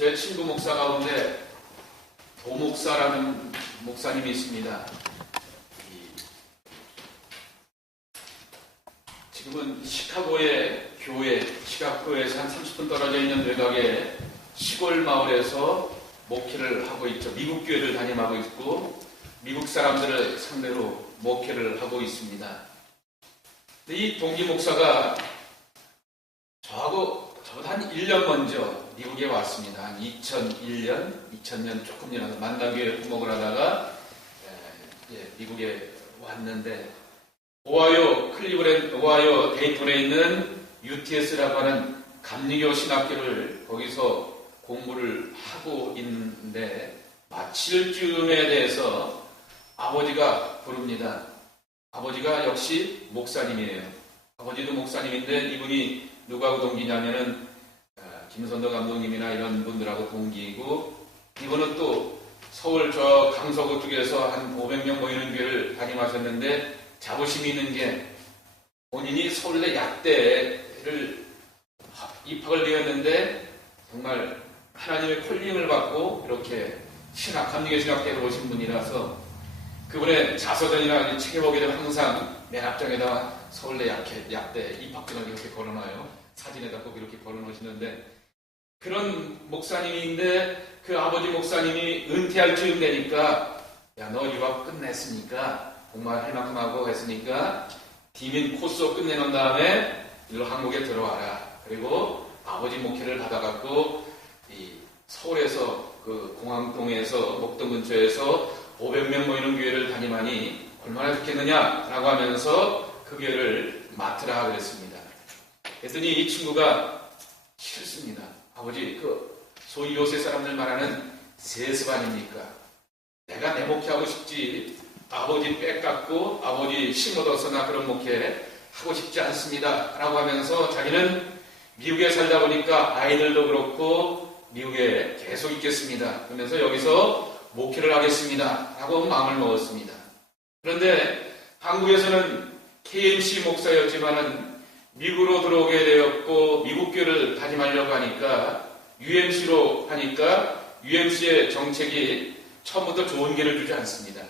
제 친구 목사 가운데 도목사라는 목사님이 있습니다. 지금은 시카고의 교회, 시카고에서 한 30분 떨어져 있는 외곽의 시골 마을에서 목회를 하고 있죠. 미국 교회를 담임하고 있고 미국 사람들을 상대로 목회를 하고 있습니다. 이 동기 목사가 저보다 한 1년 먼저 미국에 왔습니다. 한 2000년 조금 지나서 만나교회 부목을 하다가 미국에 왔는데 오하이오 데이톤에 있는 UTS라고 하는 감리교 신학교를 거기서 공부를 하고 있는데 마칠 즈음에 대해서 아버지가 부릅니다. 아버지가 역시 목사님이에요. 아버지도 목사님인데 이분이 누구하고 동기냐면은 김선도 감독님이나 이런 분들하고 동기이고 이분은 또 서울 저 강서구 쪽에서 한 500명 모이는 교회를 담임하셨는데 자부심이 있는 게 본인이 서울대 약대를 입학을 되었는데 정말 하나님의 콜링을 받고 이렇게 감리교 신학대로 오신 분이라서 그분의 자서전이나 책에 보게 되면 항상 맨 앞장에다가 서울대 약대 입학전을 이렇게 걸어놔요. 사진에다 꼭 이렇게 걸어놓으시는데 그런 목사님인데 그 아버지 목사님이 은퇴할 즈음 되니까 야, 너 유학 끝냈으니까 공부할 만큼 하고 했으니까 디민 코스 끝내놓은 다음에 일로 한국에 들어와라. 그리고 아버지 목회를 받아갖고 이 서울에서 그 공항동에서 목동 근처에서 500명 모이는 교회를 담임하니 얼마나 좋겠느냐라고 하면서 그 교회를 맡으라 그랬습니다. 그랬더니 이 친구가 싫습니다. 아버지, 소위 요새 사람들 말하는 세습 아닙니까? 내가 내 목회하고 싶지 아버지 빽갖고 아버지 심어둬서 나 그런 목회 하고 싶지 않습니다. 라고 하면서 자기는 미국에 살다 보니까 아이들도 그렇고 미국에 계속 있겠습니다. 그러면서 여기서 목회를 하겠습니다. 라고 마음을 먹었습니다. 그런데 한국에서는 KMC 목사였지만은 미국으로 들어오게 되었고 미국 교회를 담임하려고 하니까 UMC로 하니까 UMC의 정책이 처음부터 좋은 길을 주지 않습니다.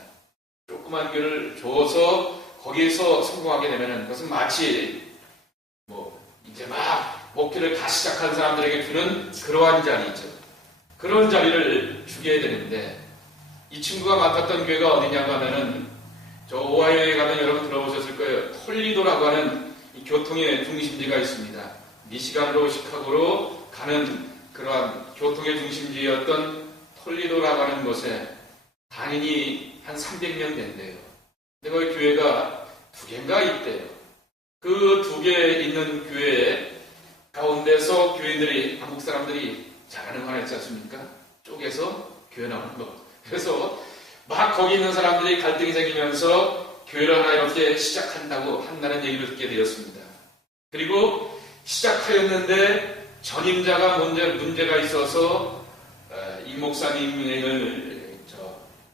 조그만 교회를 줘서 거기에서 성공하게 되면은 그것은 마치 이제 막 목회를 다 시작한 사람들에게 주는 그러한 자리죠. 그런 자리를 주게 되는데 이 친구가 맡았던 교회가 어디냐고 하면은 저 오하이오에 가면 여러분 들어보셨을 거예요. 톨리도라고 하는 이 교통의 중심지가 있습니다. 미시간으로 시카고로 가는 그러한 교통의 중심지였던 톨리도라고 하는 곳에 단인이 한 300명 된대요. 근데 거기 교회가 2개인가 있대요. 그 2개 있는 교회 가운데서 교인들이 한국 사람들이 잘하는 거 하나 있지 않습니까? 쪼개서 교회 나오는 거. 그래서 막 거기 있는 사람들이 갈등이 생기면서 교회를 하나 이렇게 시작한다고 한다는 얘기를 듣게 되었습니다. 그리고 시작하였는데 전임자가 문제가 있어서 이 목사님을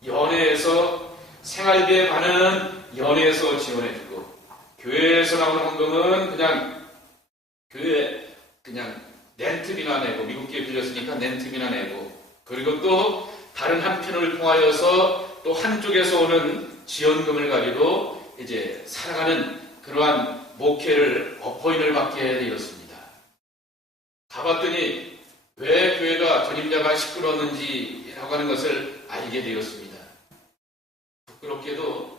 연회에서 생활비에 반은 연회에서 지원해주고 교회에서 나오는 헌금은 그냥 교회 렌트비나 내고 미국 교회 빌렸으니까 렌트비나 내고 그리고 또 다른 한편을 통하여서 또 한쪽에서 오는 지원금을 가지고 이제 살아가는 그러한 목회를 어포인을 받게 되었습니다. 가봤더니 왜 교회가 전임자가 시끄러웠는지라고 하는 것을 알게 되었습니다. 부끄럽게도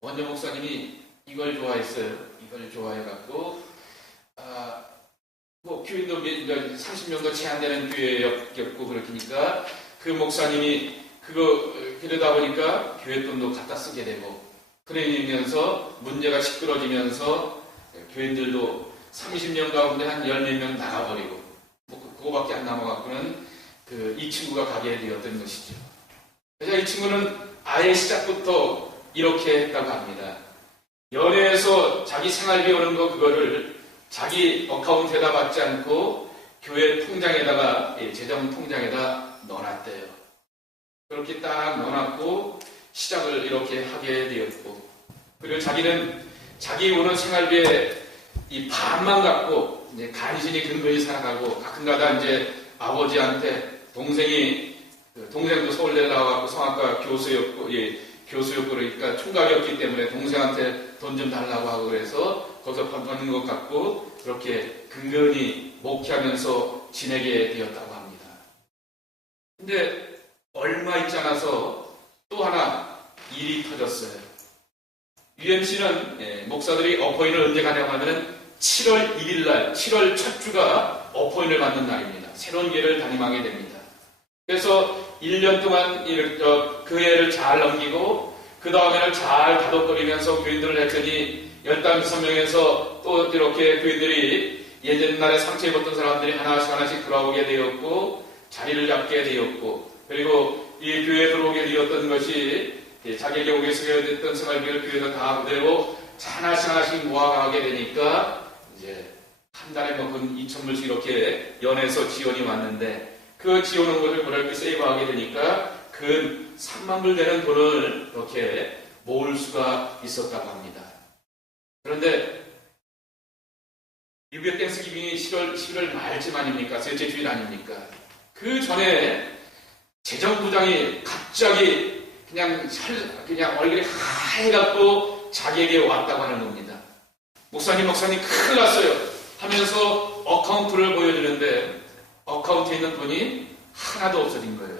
원조 목사님이 이걸 좋아했어요. 이걸 좋아해갖고 교인도 30명도 채 안 되는 교회였고 그렇으니까 그 목사님이 그러다 보니까 교회 돈도 갖다 쓰게 되고 그러면서 문제가 시끄러지면서 교인들도 30명 가운데 한 10몇 명 나가버리고 그거밖에 안 남아갖고는 이 친구가 가게 되었던 것이죠. 그래서 이 친구는 아예 시작부터 이렇게 했다고 합니다. 연회에서 자기 생활비 오는 거 그거를 자기 어카운트에다 받지 않고 교회 통장에다가 재정 통장에다 넣어놨대요. 그렇게 딱 넣어놨고 시작을 이렇게 하게 되었고 그리고 자기는 자기 오는 생활비에 이 반만 갖고 이제 간신히 근근히 살아가고 가끔가다 이제 아버지한테 동생도 서울대 나와갖고 성악과 교수였고, 그러니까 총각이었기 때문에 동생한테 돈 좀 달라고 하고 그래서 거기서 받는 것 같고 그렇게 근근히 목회하면서 지내게 되었다고 합니다. 근데 얼마 있지 않아서 또 하나 일이 터졌어요. UMC는 목사들이 어포인을 언제 가냐고 하면은 7월 1일 날, 7월 첫 주가 어포인을 받는 날입니다. 새로운 교회를 담임하게 됩니다. 그래서 1년 동안 그 해를 잘 넘기고 그 다음에는 잘 다독거리면서 교인들을 했더니 15명에서 또 이렇게 교인들이 옛날에 상처 입었던 사람들이 하나씩 돌아오게 되었고 자리를 잡게 되었고 그리고 이 교회에 들어오게 되었던 것이 자기에게 오게 소개됐던 생활비를 교회에서 다 그대로 하나씩 모아가게 되니까 이제 한 달에 먹은 2,000불씩 이렇게 연해서 지원이 왔는데 그 지원한 것을 그렇게 세이브하게 되니까 근 3만 불 되는 돈을 이렇게 모을 수가 있었다고 합니다. 그런데 미국의 땡스기빙이 11월 말쯤 아닙니까? 셋째 주일 아닙니까? 그 전에 재정부장이 갑자기 그냥 얼굴이 하얘갖고 자기에게 왔다고 하는 겁니다. 목사님 큰일 났어요 하면서 어카운트를 보여주는데 어카운트에 있는 돈이 하나도 없어진 거예요.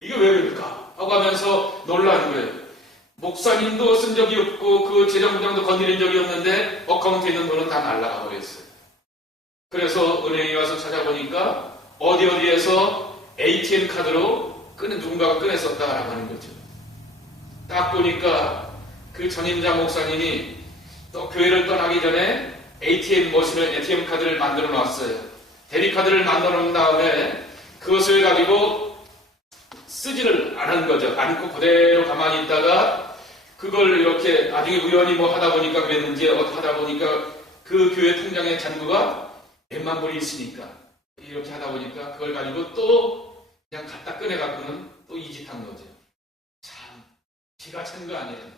이게 왜 그럴까? 하고 하면서 놀라는 거예요. 목사님도 쓴 적이 없고 그 재정부장도 건드린 적이 없는데 어카운트에 있는 돈은 다 날아가 버렸어요. 그래서 은행에 와서 찾아보니까 어디에서 ATM 카드로 누군가가 꺼냈었다라고 하는 거죠. 딱 보니까 그 전임자 목사님이 또 교회를 떠나기 전에 ATM 카드를 만들어 놨어요. 데비카드를 만들어 놓은 다음에 그것을 가지고 쓰지를 않은 거죠. 않고 그대로 가만히 있다가 그걸 이렇게 나중에 우연히 뭐 하다 보니까 그랬는지 하다 보니까 그 교회 통장의 잔고가 100만 불이 있으니까 이렇게 하다 보니까 그걸 가지고 또 그냥 갖다 꺼내갖고는 또 이 짓 한 거죠. 참 기가 찬 거 아니에요.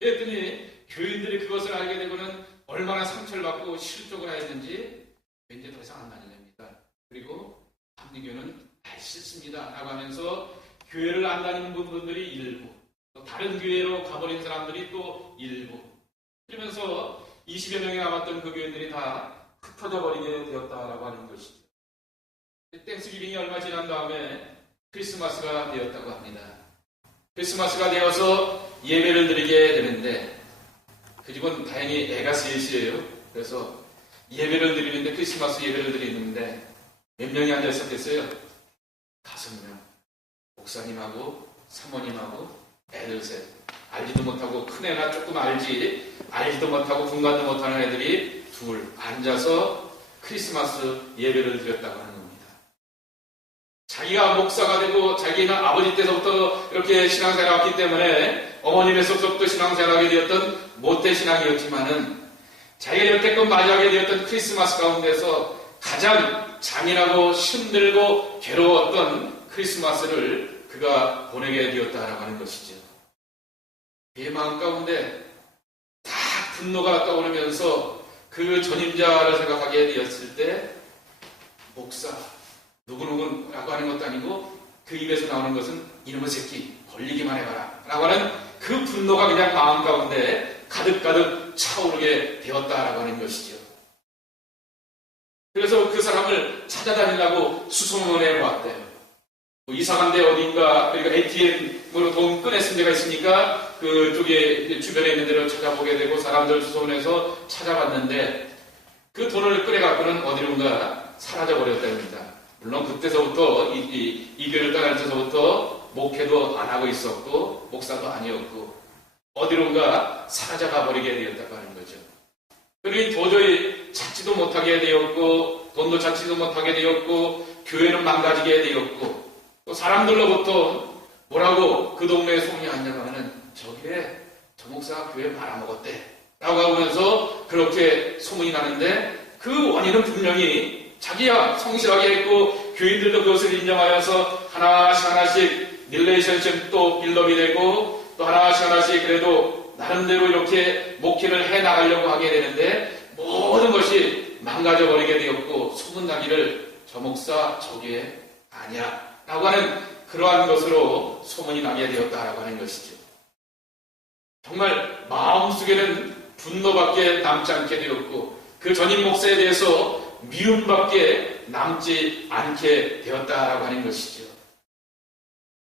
그랬더니 교인들이 그것을 알게 되고는 얼마나 상처를 받고 실족을 했는지 왠지 더 이상 안 다니랍니다. 그리고 감리교는 다 싫습니다 라고 하면서 교회를 안 다니는 분들이 일부, 또 다른 교회로 가버린 사람들이 또 일부, 그러면서 20여 명이 남았던 그 교인들이 다 흩어져 버리게 되었다라고 하는 것이죠. 땡스기빙이 얼마 지난 다음에 크리스마스가 되었다고 합니다. 크리스마스가 되어서 예배를 드리게 되는데 그 집은 다행히 애가 셋이에요. 그래서 예배를 드리는데 크리스마스 예배를 드리는데 몇 명이 앉아 있었겠어요? 5명. 목사님하고 사모님하고 애들 셋. 알지도 못하고 큰 애나 조금 알지도 못하고 분간도 못하는 애들이 둘 앉아서 크리스마스 예배를 드렸다고 하는 겁니다. 자기가 목사가 되고 자기는 아버지 때서부터 이렇게 신앙생활을 했기 때문에 어머님에서부터 신앙생활하게 되었던 모태신앙이었지만은 자기가 여태껏 맞이하게 되었던 크리스마스 가운데서 가장 잔인하고 힘들고 괴로웠던 크리스마스를 그가 보내게 되었다라고 하는 것이죠. 그의 마음 가운데 다 분노가 떠오르면서 그 전임자를 생각하게 되었을 때 목사 누구누구라고 하는 것도 아니고 그 입에서 나오는 것은 이놈의 새끼 걸리기만 해봐라 라고 하는 그 분노가 그냥 마음 가운데 가득가득 차오르게 되었다라고 하는 것이죠. 그래서 그 사람을 찾아다니려고 수소문을 해보았대요. 이상한데 어딘가, 그러니까 ATM으로 돈 꺼냈은 데가 있으니까 그쪽에 주변에 있는 데를 찾아보게 되고 사람들 수소문해서 찾아봤는데 그 돈을 꺼내갖고는 어디론가 사라져버렸답니다. 물론 그때서부터 이 교회를 떠날 때서부터 목회도 안 하고 있었고 목사도 아니었고 어디론가 사라져가 버리게 되었다고 하는 거죠. 그러니 도저히 찾지도 못하게 되었고 돈도 찾지도 못하게 되었고 교회는 망가지게 되었고 또 사람들로부터 뭐라고 그 동네에 소문이 왔냐고 하면은 저기에 저 목사가 교회 말아먹었대 라고 하면서 그렇게 소문이 나는데 그 원인은 분명히 자기야 성실하게 했고 교인들도 그것을 인정하여서 하나씩 릴레이션십 또 빌업이 되고 또 하나씩 그래도 나름대로 이렇게 목회를 해나가려고 하게 되는데 모든 것이 망가져버리게 되었고 소문나기를 저 목사 저기에 아니야 라고 하는 그러한 것으로 소문이 나게 되었다라고 하는 것이죠. 정말 마음속에는 분노밖에 남지 않게 되었고 그 전임 목사에 대해서 미움밖에 남지 않게 되었다라고 하는 것이죠.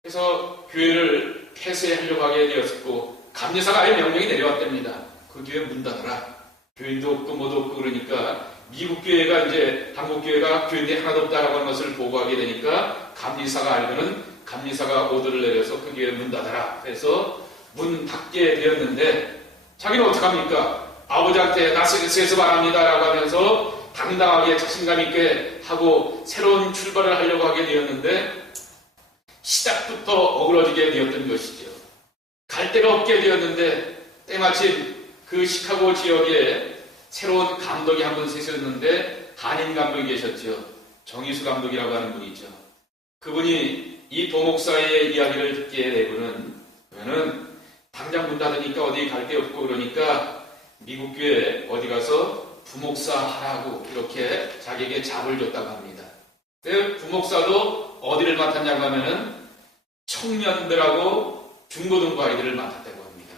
그래서 교회를 폐쇄하려고 하게 되었고 감리사가 아예 명령이 내려왔답니다. 그 교회 문 닫아라. 교인도 없고 뭐도 없고 그러니까 미국 교회가 이제 한국 교회가 교인들이 하나도 없다라고 하는 것을 보고하게 되니까 감리사가 알고는 감리사가 오더를 내려서 그 교회 문 닫아라. 그래서 문 닫게 되었는데 자기는 어떡합니까? 아버지한테 나 세습 안 합니다라고 하면서 당당하게 자신감 있게 하고 새로운 출발을 하려고 하게 되었는데 시작부터 어그러지게 되었던 것이죠. 갈 데가 없게 되었는데 때마침 그 시카고 지역에 새로운 감독이 한 분 세셨는데 한인 감독이 계셨죠. 정희수 감독이라고 하는 분이죠. 그분이 이 도목사의 이야기를 듣게 되고는 그러면은 당장 문 닫으니까 어디 갈 데 없고 그러니까 미국 교회 어디 가서 부목사 하라고 이렇게 자기에게 잡을 줬다고 합니다. 그 부목사도 어디를 맡았냐고 하면은 청년들하고 중고등부 아이들을 맡았다고 합니다.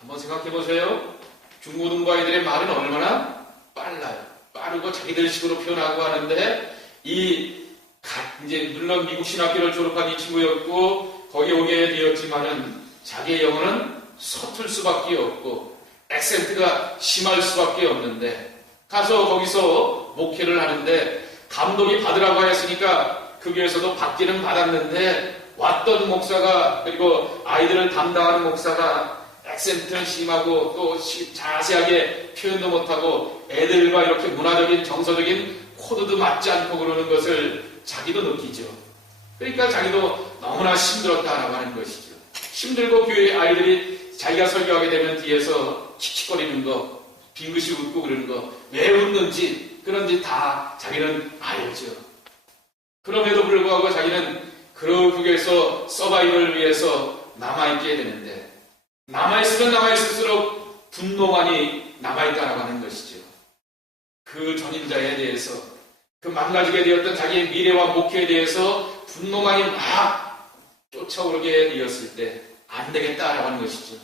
한번 생각해 보세요. 중고등부 아이들의 말은 얼마나 빨라요. 빠르고 자기들 식으로 표현하고 하는데 이제 물론 미국 신학교를 졸업한 이 친구였고 거기 오게 되었지만은 자기의 영어는 서툴 수밖에 없고 액센트가 심할 수밖에 없는데 가서 거기서 목회를 하는데 감독이 받으라고 했으니까 그 교회에서도 받기는 받았는데 왔던 목사가 그리고 아이들을 담당하는 목사가 액센트는 심하고 또 자세하게 표현도 못하고 애들과 이렇게 문화적인 정서적인 코드도 맞지 않고 그러는 것을 자기도 느끼죠. 그러니까 자기도 너무나 힘들었다라고 하는 것이죠. 힘들고 교회 아이들이 자기가 설교하게 되면 뒤에서 킥킥거리는 거, 빙긋이 웃고 그러는 거, 왜 웃는지 그런지 다 자기는 알죠. 그럼에도 불구하고 자기는 그 교회에서 서바이벌을 위해서 남아있게 되는데 남아있으면 남아있을수록 분노만이 남아있다라고 하는 것이죠. 그 전임자에 대해서 그 망가지게 되었던 자기의 미래와 목표에 대해서 분노만이 막 쫓아오르게 되었을 때 안 되겠다라고 하는 것이죠.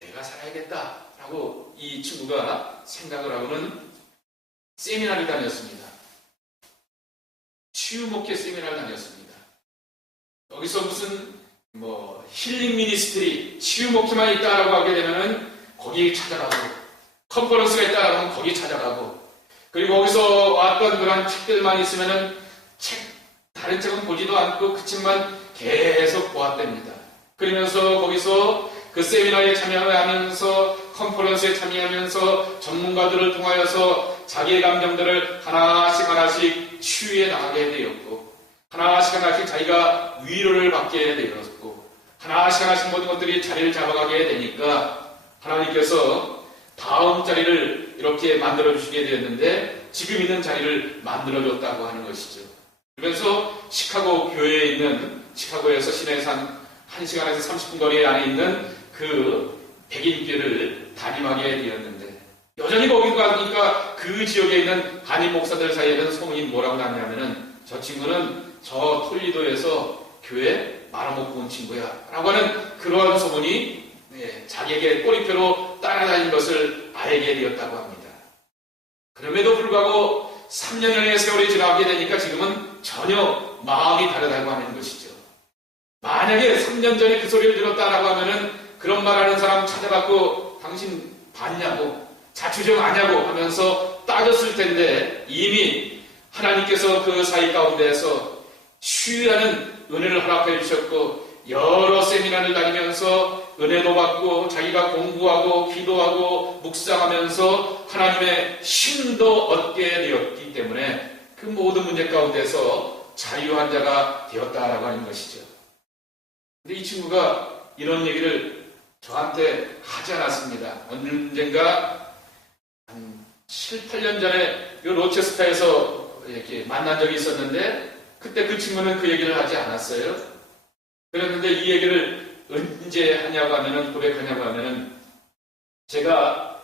내가 살아야겠다라고 이 친구가 생각을 하고는 세미나를 다녔습니다. 치유 목회 세미나를 다녔습니다. 여기서 무슨 힐링 미니스트리 치유 목회만 있다라고 하게 되면은 거기 찾아가고 컨퍼런스가 있다라고 하면 거기 찾아가고 그리고 거기서 왔던 그런 책들만 있으면은 다른 책은 보지도 않고 그 책만 계속 보았답니다. 그러면서 거기서 그 세미나에 참여하면서 컨퍼런스에 참여하면서 전문가들을 통하여서 자기의 감정들을 하나씩 치유해 나가게 되었고 하나씩 자기가 위로를 받게 되었고 하나씩 모든 것들이 자리를 잡아가게 되니까 하나님께서 다음 자리를 이렇게 만들어주시게 되었는데 지금 있는 자리를 만들어줬다고 하는 것이죠. 그러면서 시카고 교회에 있는 시카고에서 시내산 1시간에서 30분 거리 안에 있는 그 백인교회를 담임하게 되었는데 여전히 거기 가니까 그 지역에 있는 한인 목사들 사이에는 소문이 뭐라고 났냐면은 저 친구는 저 톨리도에서 교회 말아먹고 온 친구야 라고 하는 그러한 소문이 자기에게 꼬리표로 따라다닌 것을 알게 되었다고 합니다. 그럼에도 불구하고 3년의 세월이 지나게 되니까 지금은 전혀 마음이 다르다고 하는 것이죠. 만약에 3년 전에 그 소리를 들었다라고 하면은 그런 말하는 사람 찾아갖고 당신 봤냐고 자추정 아냐고 하면서 따졌을 텐데 이미 하나님께서 그 사이 가운데에서 치유하는 은혜를 허락해 주셨고 여러 세미나를 다니면서 은혜도 받고 자기가 공부하고 기도하고 묵상하면서 하나님의 힘도 얻게 되었기 때문에 그 모든 문제 가운데서 자유한 자가 되었다라고 하는 것이죠. 근데 이 친구가 이런 얘기를 저한테 하지 않았습니다. 언젠가 한 7, 8년 전에 이 로체스터에서 이렇게 만난 적이 있었는데 그때 그 친구는 그 얘기를 하지 않았어요. 그랬는데 이 얘기를 언제 하냐고 하면은 고백하냐고 하면은 제가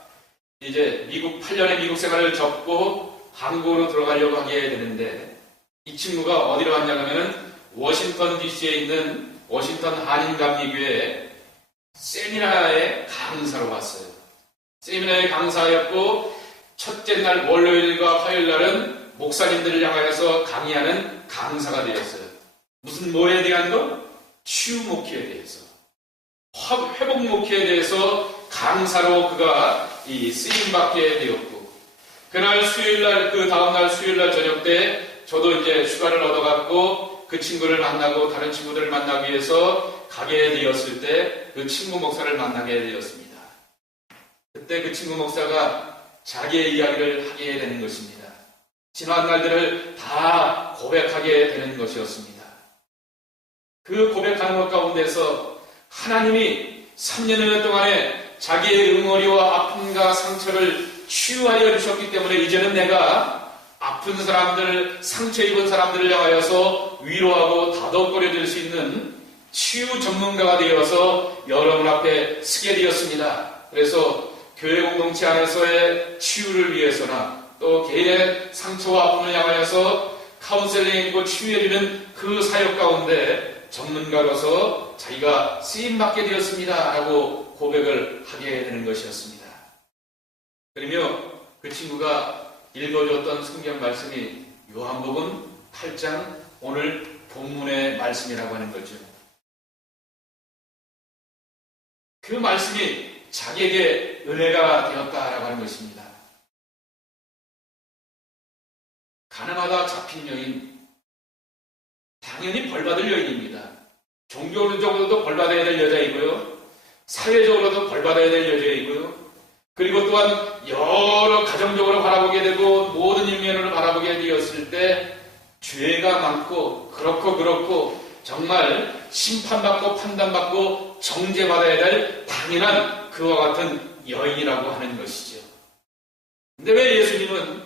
이제 8년의 미국 생활을 접고 한국으로 들어가려고 하게 되는데 이 친구가 어디로 왔냐면은 워싱턴 DC에 있는 워싱턴 한인감리교회 세미나에 강사로 왔어요. 세미나에 강사였고 첫째 날 월요일과 화요일 날은 목사님들을 향하여서 강의하는 강사가 되었어요. 무슨 뭐에 대한 거? 치유 목회에 대해서, 회복 목회에 대해서 강사로 그가 쓰임받게 되었고, 그날 수요일날, 그 다음날 수요일날 저녁 때 저도 이제 휴가를 얻어갖고 그 친구를 만나고 다른 친구들을 만나기 위해서 가게 되었을 때 그 친구 목사를 만나게 되었습니다. 그때 그 친구 목사가 자기의 이야기를 하게 되는 것입니다. 지난 날들을 다 고백하게 되는 것이었습니다. 그 고백하는 것 가운데서 하나님이 3년여 동안에 자기의 응어리와 아픔과 상처를 치유하여 주셨기 때문에 이제는 내가 아픈 사람들, 상처 입은 사람들을 향하여서 위로하고 다독거려 줄 수 있는 치유 전문가가 되어서 여러분 앞에 서게 되었습니다. 그래서 교회 공동체 안에서의 치유를 위해서나 또 개인의 상처와 아픔을 향하여서 카운셀링이고 치유해주는 그 사역 가운데 전문가로서 자기가 쓰임받게 되었습니다 라고 고백을 하게 되는 것이었습니다. 그러며 그 친구가 읽어줬던 성경 말씀이 요한복음 8장 오늘 본문의 말씀이라고 하는 거죠. 그 말씀이 자기에게 은혜가 되었다라고 하는 것입니다. 가늠하다 잡힌 여인, 당연히 벌받을 여인입니다. 종교적으로도 벌받아야 될 여자이고요, 사회적으로도 벌받아야 될 여자이고요, 그리고 또한 여러 가정적으로 바라보게 되고 모든 일면으로 바라보게 되었을 때 죄가 많고 그렇고 정말 심판받고 판단받고 정죄받아야 될 당연한 그와 같은 여인이라고 하는 것이죠. 근데 왜 예수님은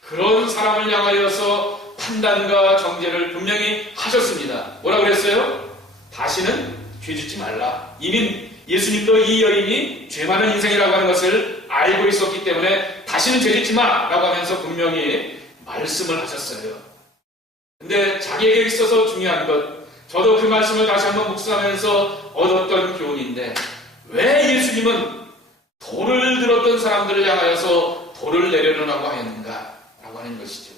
그런 사람을 향하여서 판단과 정죄를 분명히 하셨습니다. 뭐라 그랬어요? 다시는 죄 짓지 말라. 이미 예수님도 이 여인이 죄 많은 인생이라고 하는 것을 알고 있었기 때문에 다시는 죄 짓지 마! 라고 하면서 분명히 말씀을 하셨어요. 근데 자기에게 있어서 중요한 것, 저도 그 말씀을 다시 한번 묵상하면서 얻었던 교훈인데, 왜 예수님은 돌을 들었던 사람들을 향하여서 돌을 내려놓으라고 하였는가? 라고 하는 것이죠.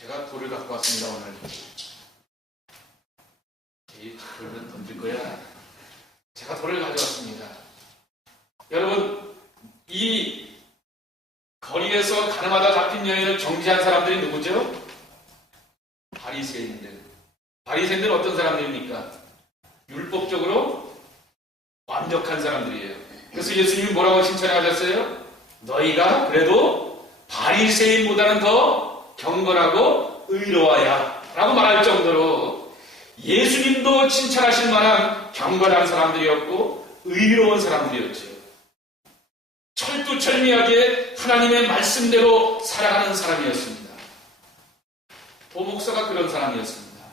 제가 돌을 갖고 왔습니다, 오늘. 이 돌은 던질 거야. 제가 돌을 가져왔습니다. 여러분, 이 거리에서 가늠하다 잡힌 여인을 정죄한 사람들이 누구죠? 바리새인들. 바리새인들은 어떤 사람들입니까? 율법적으로 완벽한 사람들이에요. 그래서 예수님이 뭐라고 칭찬하셨어요? 너희가 그래도 바리새인보다는 더 경건하고 의로워야 라고 말할 정도로 예수님도 칭찬하실 만한 경건한 사람들이었고 의로운 사람들이었죠. 철두철미하게 하나님의 말씀대로 살아가는 사람이었습니다. 도목사가 그런 사람이었습니다.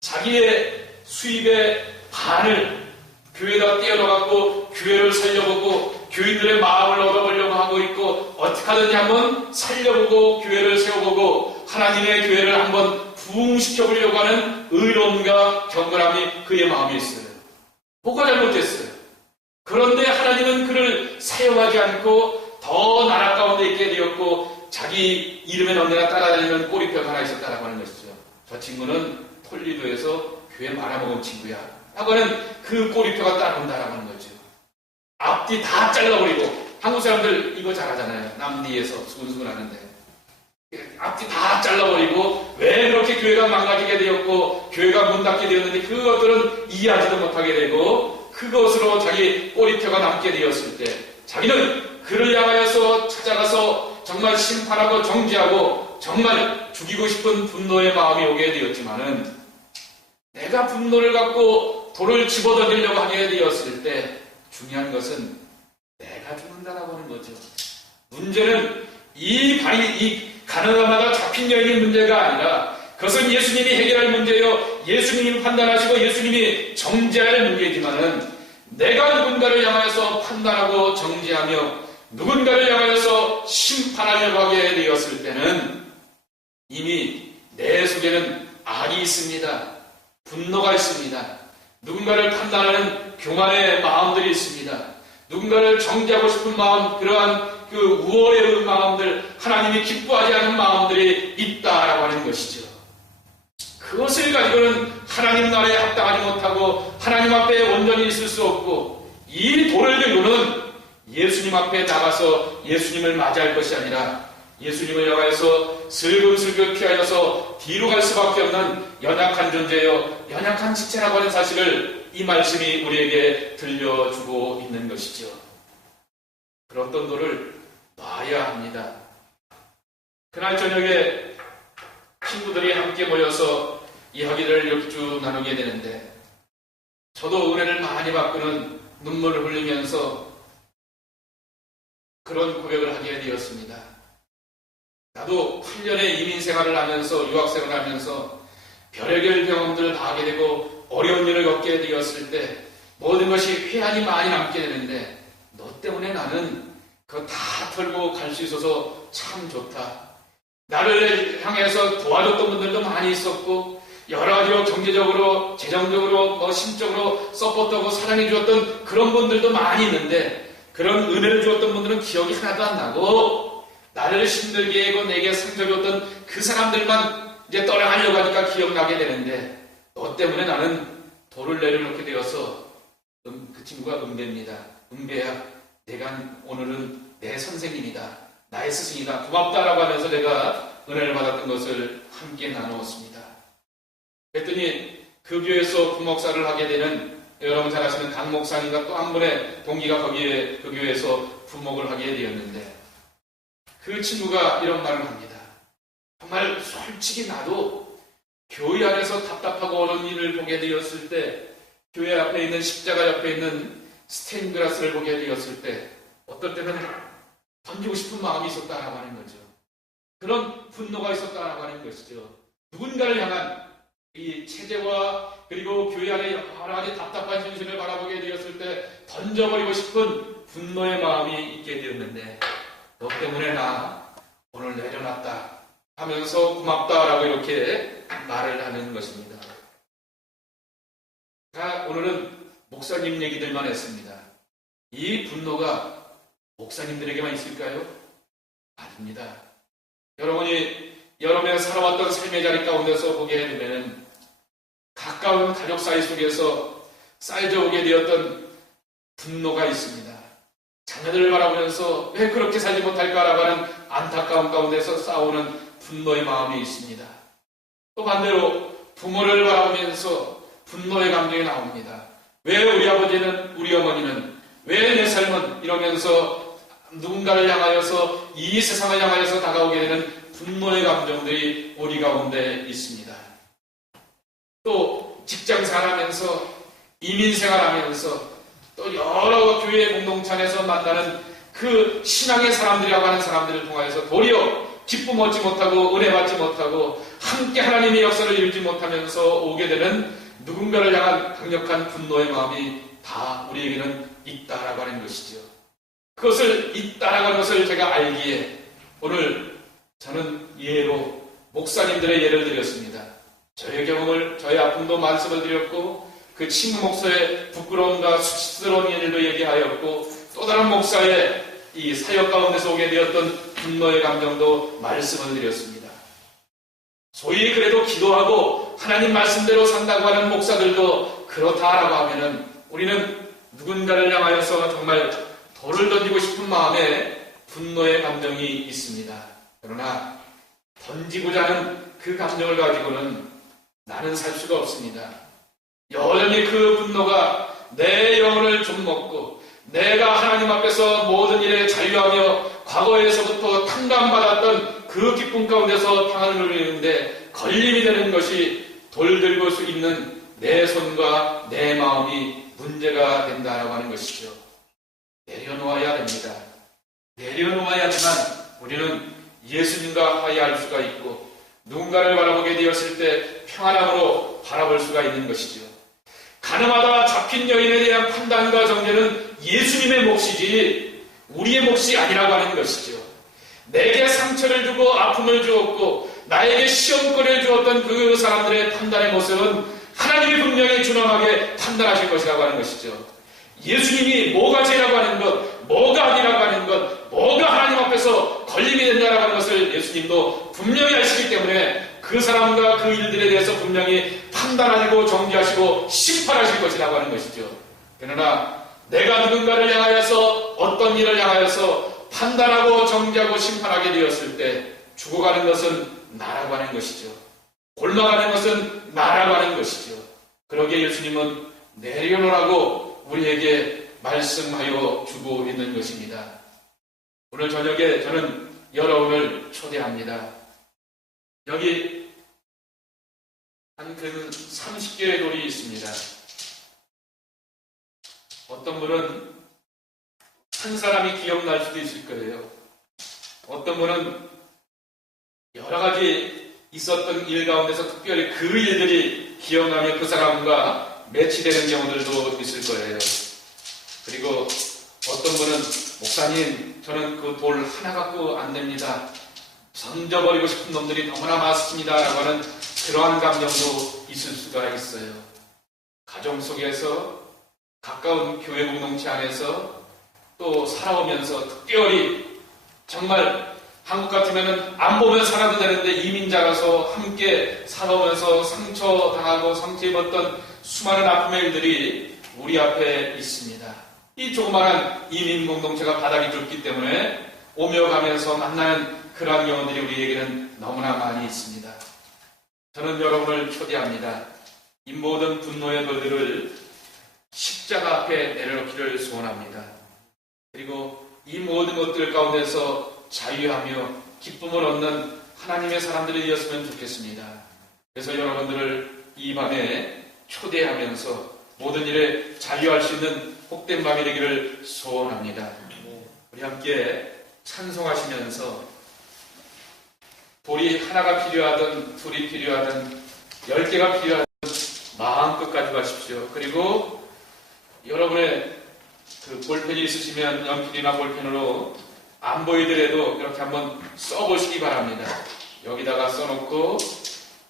자기의 수입의 반을 교회에다 떼어넣어갖고 교회를 살려보고 교인들의 마음을 얻어보려고 하고 있고 어떻게 하든지 한번 살려보고 교회를 세워보고 하나님의 교회를 한번 부흥시켜보려고 하는 의로움과 경건함이 그의 마음에 있어요. 뭐가 잘못됐어요? 그런데 하나님은 그를 사용하지 않고 더 나라 가운데 있게 되었고 자기 이름에 언제나 따라다니는 꼬리뼈가 하나 있었다라고 하는 것이죠. 저 친구는 톨리도에서 교회 말아먹은 친구야 라고 하는 그 꼬리뼈가 따라온다라고 하는 거죠. 앞뒤 다 잘라버리고, 한국 사람들 이거 잘하잖아요. 남뒤에서 수근수근 하는데 앞뒤 다 잘라버리고 왜 그렇게 교회가 망가지게 되었고 교회가 문 닫게 되었는지 그것들은 이해하지도 못하게 되고 그것으로 자기 꼬리표가 남게 되었을 때 자기는 그를 향하여서 찾아가서 정말 심판하고 정죄하고 정말 죽이고 싶은 분노의 마음이 오게 되었지만은 내가 분노를 갖고 돌을 집어던지려고 하게 되었을 때 중요한 것은 내가 죽는다라고 하는 거죠. 문제는 이 가늠하다 잡힌 여인의 문제가 아니라 그것은 예수님이 해결할 문제요. 예수님이 판단하시고 예수님이 정죄할 문제지만은 내가 누군가를 향하여서 판단하고 정죄하며 누군가를 향하여서 심판하려고 하게 되었을 때는 이미 내 속에는 악이 있습니다. 분노가 있습니다. 누군가를 판단하는 교만의 마음들이 있습니다. 누군가를 정죄하고 싶은 마음, 그러한 그 우월의 마음들, 하나님이 기뻐하지 않는 마음들이 있다라고 하는 것이죠. 그것을 가지고는 하나님 나라에 합당하지 못하고 하나님 앞에 온전히 있을 수 없고, 이 돌을 들고는 예수님 앞에 나가서 예수님을 맞이할 것이 아니라 예수님을 향하여서 슬금슬금 피하여서 뒤로 갈 수밖에 없는 연약한 존재요, 연약한 지체라고 하는 사실을 이 말씀이 우리에게 들려주고 있는 것이죠. 그런 돌을 놔야 합니다. 그날 저녁에 친구들이 함께 모여서 이야기를 이렇게 쭉 나누게 되는데, 저도 은혜를 많이 받고는 눈물을 흘리면서 그런 고백을 하게 되었습니다. 나도 8년의 이민 생활을 하면서, 유학 생활을 하면서 별의별 경험들을 다 하게 되고 어려운 일을 겪게 되었을 때 모든 것이 회한이 많이 남게 되는데, 너 때문에 나는 그거 다 털고 갈 수 있어서 참 좋다. 나를 향해서 도와줬던 분들도 많이 있었고, 여러 가지로 경제적으로, 재정적으로, 심적으로 서포트하고 사랑해 주었던 그런 분들도 많이 있는데, 그런 은혜를 주었던 분들은 기억이 하나도 안 나고, 나를 힘들게 하고 내게 상처 줬던 그 사람들만 이제 떠나가려고 하니까 기억나게 되는데, 너 때문에 나는 돌을 내려놓게 되어서 그 친구가 은배입니다. 은배야, 내가 오늘은 내 선생님이다, 나의 스승이다, 고맙다라고 하면서 내가 은혜를 받았던 것을 함께 나누었습니다. 그랬더니 그 교회에서 부목사를 하게 되는, 여러분 잘 아시는 강 목사님과 또 한 분의 동기가 거기에 그 교회에서 부목을 하게 되었는데, 그 친구가 이런 말을 합니다. 정말 솔직히 나도 교회 안에서 답답하고 어려운 일을 보게 되었을 때, 교회 앞에 있는 십자가 옆에 있는 스테인그라스를 보게 되었을 때 어떨 때는 던지고 싶은 마음이 있었다라고 하는 거죠. 그런 분노가 있었다라고 하는 것이죠. 누군가를 향한 이 체제와 그리고 교회 안에 여러 가지 답답한 현실을 바라보게 되었을 때 던져버리고 싶은 분노의 마음이 있게 되었는데, 너 때문에 나 오늘 내려놨다 하면서 고맙다라고 이렇게 말을 하는 것입니다. 자, 오늘은 목사님 얘기들만 했습니다. 이 분노가 목사님들에게만 있을까요? 아닙니다. 여러분이 여러분의 살아왔던 삶의 자리 가운데서 보게 되면 가까운 가족 사이 속에서 쌓여져 오게 되었던 분노가 있습니다. 자녀들을 바라보면서 왜 그렇게 살지 못할까라고 하는 안타까움 가운데서 싸우는 분노의 마음이 있습니다. 또 반대로 부모를 바라보면서 분노의 감정이 나옵니다. 왜 우리 아버지는, 우리 어머니는, 왜 내 삶은, 이러면서 누군가를 향하여서, 이 세상을 향하여서 다가오게 되는 분노의 감정들이 우리 가운데 있습니다. 또 직장생활하면서, 이민생활하면서, 또 여러 교회 공동체에서 만나는 그 신앙의 사람들이라고 하는 사람들을 통하여서 도리어 기쁨 얻지 못하고 은혜 받지 못하고 함께 하나님의 역사를 이루지 못하면서 오게 되는 누군가를 향한 강력한 분노의 마음이 다 우리에게는 있다라고 하는 것이죠. 그것을 있다라고 하는 것을 제가 알기에 오늘 저는 예로 목사님들의 예를 드렸습니다. 저의 경험을, 저의 아픔도 말씀을 드렸고, 그 친구 목사의 부끄러움과 수치스러운 일도 얘기하였고, 또 다른 목사의 이 사역 가운데서 오게 되었던 분노의 감정도 말씀을 드렸습니다. 소위 그래도 기도하고 하나님 말씀대로 산다고 하는 목사들도 그렇다라고 하면은 우리는 누군가를 향하여서 정말 돌을 던지고 싶은 마음에 분노의 감정이 있습니다. 그러나 던지고자 하는 그 감정을 가지고는 나는 살 수가 없습니다. 여전히 그 분노가 내 영혼을 좀먹고 내가 하나님 앞에서 모든 일에 자유하며 과거에서부터 탕감받았던 그 기쁨 가운데서 평안을 누리는데 걸림이 되는 것이 돌 들고 수 있는 내 손과 내 마음이 문제가 된다라고 하는 것이죠. 내려놓아야 됩니다. 내려놓아야지만 우리는 예수님과 화해할 수가 있고 누군가를 바라보게 되었을 때 평안함으로 바라볼 수가 있는 것이죠. 가늠하다 잡힌 여인에 대한 판단과 정죄는 예수님의 몫이지 우리의 몫이 아니라고 하는 것이죠. 내게 상처를 주고 아픔을 주었고 나에게 시험거리를 주었던 그 사람들의 판단의 모습은 하나님이 분명히 준엄하게 판단하실 것이라고 하는 것이죠. 예수님이 뭐가 죄라고 하는 것, 뭐가 아니라고 하는 것, 뭐가 하나님 앞에서 걸림이 된다라고 하는 것을 예수님도 분명히 아시기 때문에 그 사람과 그 일들에 대해서 분명히 판단하시고 정죄하시고 심판하실 것이라고 하는 것이죠. 그러나 내가 누군가를 향하여서 어떤 일을 향하여서 판단하고 정죄하고 심판하게 되었을 때 죽어가는 것은 나라고 하는 것이죠. 골마가는 것은 나라고 하는 것이죠. 그러기에 예수님은 내려놓으라고 우리에게 말씀하여 주고 있는 것입니다. 오늘 저녁에 저는 여러분을 초대합니다. 여기 한 30개의 돌이 있습니다. 어떤 분은 한 사람이 기억날 수도 있을 거예요. 어떤 분은 여러 가지 있었던 일 가운데서 특별히 그 일들이 기억나며 그 사람과 매치되는 경우들도 있을 거예요. 그리고 어떤 분은 목사님, 저는 그 돌 하나 갖고 안 됩니다. 던져버리고 싶은 놈들이 너무나 많습니다. 라고 하는 그러한 감정도 있을 수가 있어요. 가정 속에서 가까운 교회 공동체 안에서 또 살아오면서 특별히 정말 한국 같으면 안 보면 살아도 되는데 이민자라서 함께 살아오면서 상처당하고 상처 입었던 수많은 아픔의 일들이 우리 앞에 있습니다. 이 조그마한 이민 공동체가 바닥이 좁기 때문에 오며 가면서 만나는 그러한 경우들이 우리에게는 너무나 많이 있습니다. 저는 여러분을 초대합니다. 이 모든 분노의 돌들을 십자가 앞에 내려놓기를 소원합니다. 그리고 이 모든 것들 가운데서 자유하며 기쁨을 얻는 하나님의 사람들이 되었으면 좋겠습니다. 그래서 여러분들을 이 밤에 초대하면서 모든 일에 자유할 수 있는 복된 밤이 되기를 소원합니다. 우리 함께 찬송하시면서 돌이 하나가 필요하든 둘이 필요하든 10개가 필요하든 마음껏 가져가십시오. 그리고 여러분의 그 볼펜이 있으시면 연필이나 볼펜으로 안 보이더라도 이렇게 한번 써보시기 바랍니다. 여기다가 써놓고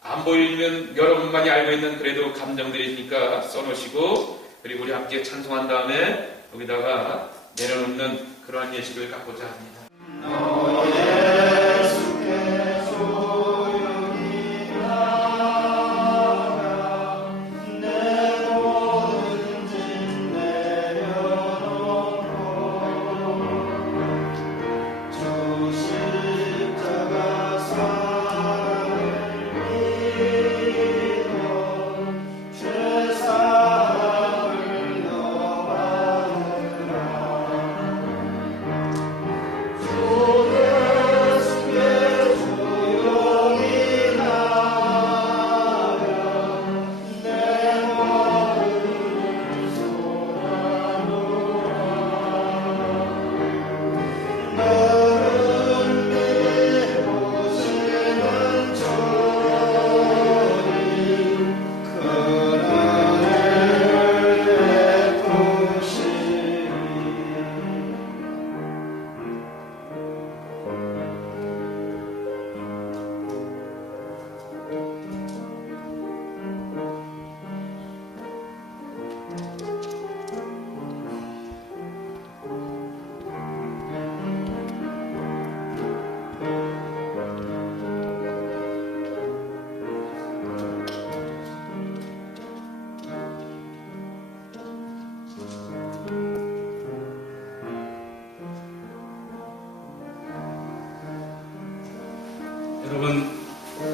안 보이면 여러분만이 알고 있는 그래도 감정들이니까 써놓으시고 그리고 우리 함께 찬송한 다음에 여기다가 내려놓는 그러한 예식을 갖고자 합니다.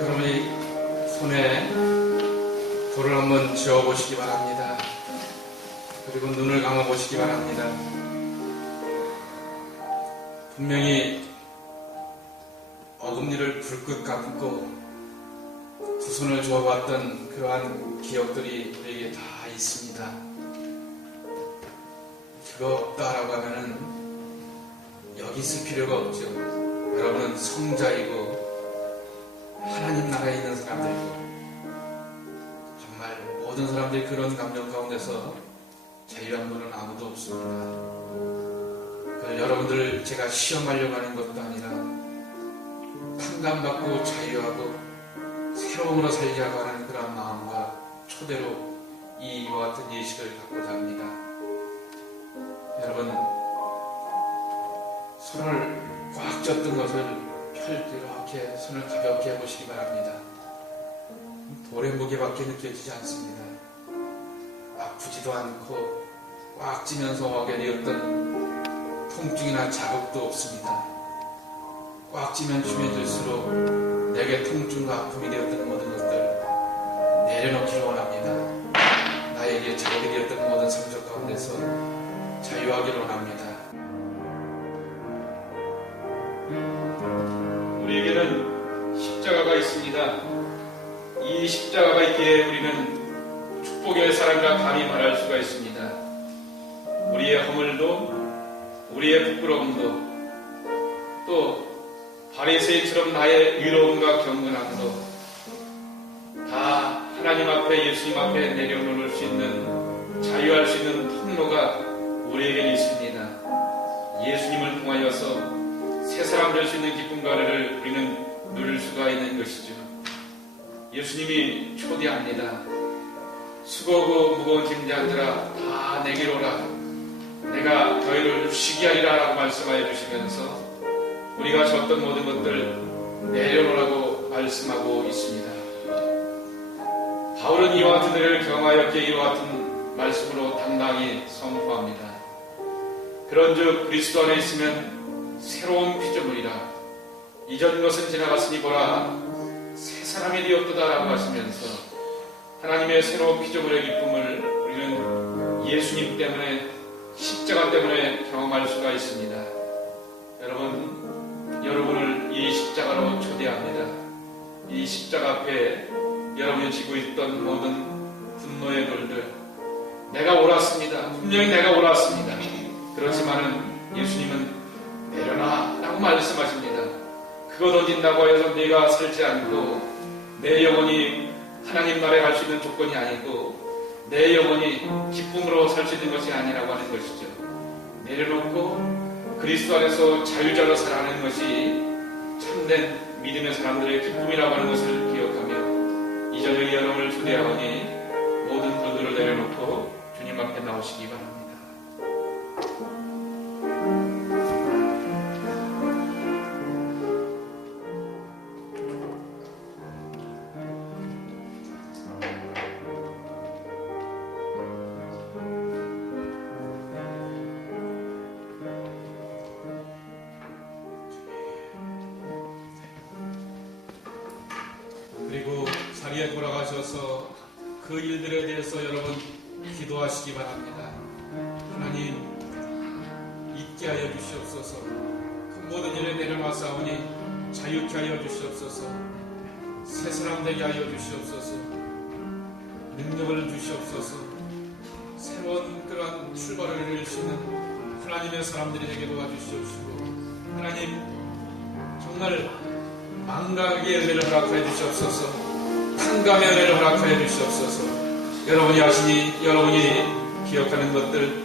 여러분의 손에 돌을 한번 쥐어보시기 바랍니다. 그리고 눈을 감아보시기 바랍니다. 분명히 어금니를 불끈 감고 두 손을 주어봤던 그러한 기억들이 우리에게 다 있습니다. 그거 없다라고 하면은 여기 있을 필요가 없죠. 여러분은 성자이고 하나님 나라에 있는 사람들이고 정말 모든 사람들이 그런 감정 가운데서 자유한 분은 아무도 없습니다. 여러분들 제가 시험하려고 하는 것도 아니라 판단받고 자유하고 새로움으로 살려고 하는 그런 마음과 초대로 이와 같은 예식을 갖고자 합니다. 여러분, 손을 꽉 쥐었던 것을 이렇게 손을 가볍게 해보시기 바랍니다. 돌의 무게밖에 느껴지지 않습니다. 아프지도 않고 꽉 찌면서 오게 되었던 통증이나 자극도 없습니다. 꽉 찌면 쥐면질수록 내게 통증과 아픔이 되었던 모든 것들 내려놓기를 원합니다. 나에게 자극이 되었던 모든 상처 가운데서 자유하기를 원합니다. 우리에게는 십자가가 있습니다. 이 십자가가 있기에 우리는 축복의 사랑과 감히 말할 수가 있습니다. 우리의 허물도 우리의 부끄러움도 또 바리새인처럼 나의 의로움과 경건함도 다 하나님 앞에 예수님 앞에 내려놓을 수 있는 자유할 수 있는 통로가 우리에게 있습니다. 예수님을 통하여서 새 사람 될 수 있는 기쁨과 은혜를 우리는 누릴 수가 있는 것이죠. 예수님이 초대합니다. 수고하고 무거운 짐자들아 다 내게로 오라. 내가 너희를 쉬게 하리라 라고 말씀하여 주시면서 우리가 졌던 모든 것들 내려놓으라고 말씀하고 있습니다. 바울은 이와 같은 은혜를 경험하였기에 이와 같은 말씀으로 당당히 선포합니다. 그런즉 그리스도 안에 있으면 새로운 피조물이라 이전 것은 지나갔으니 보라 새 사람이 되었도다 라고 하시면서 하나님의 새로운 피조물의 기쁨을 우리는 예수님 때문에 십자가 때문에 경험할 수가 있습니다. 여러분을 이 십자가로 초대합니다. 이 십자가 앞에 여러분이 지고 있던 모든 분노의 돌들 내가 옳았습니다. 분명히 내가 옳았습니다. 그렇지만은 예수님은 내려놔 라고 말씀하십니다. 그거 던진다고 해서 내가 살지 않고 내 영혼이 하나님 나라에 갈 수 있는 조건이 아니고 내 영혼이 기쁨으로 살 수 있는 것이 아니라고 하는 것이죠. 내려놓고 그리스도 안에서 자유자로 살아가는 것이 참된 믿음의 사람들의 기쁨이라고 하는 것을 기억하며 이 저녁에 여러분을 초대하오니 모든 분들을 내려놓고 주님 앞에 나오시기 바랍니다. 그리고 자리에 돌아가셔서 그 일들에 대해서 여러분 기도하시기 바랍니다. 하나님 잊게 하여 주시옵소서. 그 모든 일을 내려놓았사오니 자유케 하여 주시옵소서. 새 사람 되게 하여 주시옵소서. 능력을 주시옵소서. 새로운 그러한 출발을 이룰 수 있는 하나님의 사람들이 되게 도와주시옵시고 하나님 정말 망각의 은혜를 허락하여 주시옵소서. 탕감의 은혜를 허락하여 주시옵소서. 여러분이 아시니 여러분이 기억하는 것들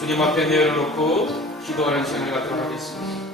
주님 앞에 내려놓고 기도하는 시간을 갖도록 하겠습니다.